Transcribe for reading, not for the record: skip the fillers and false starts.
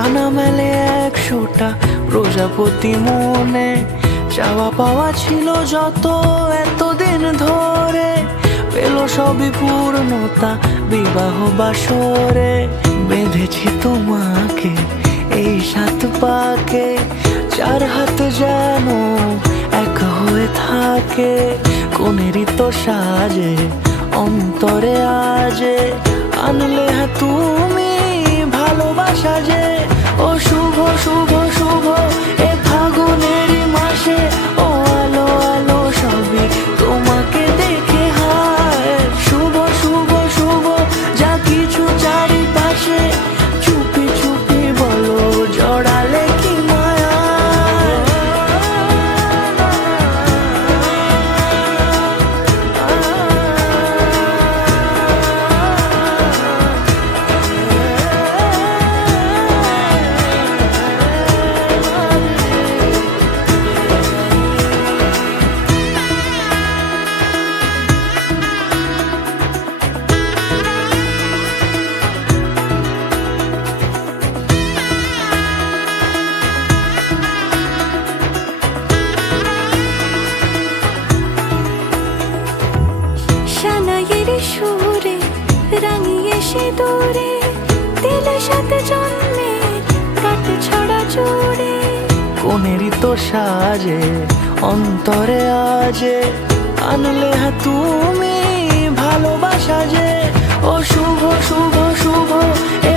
ডানা মেলে 100টা প্রজাপতি মনে, চাওয়া পাওয়া ছিল যত এতদিন ধরে, পেল সবই পূর্ণতা বিবাহ বাসরে। বেঁধেছি তোমাকে এই 7 পাকে, 4 হাত যেন এক হয়ে থাকে। কোনেরই তো সাজে অন্তরে আজে, আনলে তুমি ভালোবাসা যে। ও শুভ শুভ শুভ এ ফাগুনেরই মাসে, ও আলো আলো সবই তোমাকে দেখে হায়। শুভ শুভ শুভ যা কিছু চারিপাশে, চুপি চুপি বলো জড়ালে কি মায়া। শানাইয়ের সুরে রাঙিয়ে সিঁদুরে, দিলে 7 জন্মের কাট ছড়া জুড়ে। কোনেরই তো সাজে অন্তরে আজে, আনলে তুমি ভালোবাসা যে। ও শুভ শুভ শুভ এ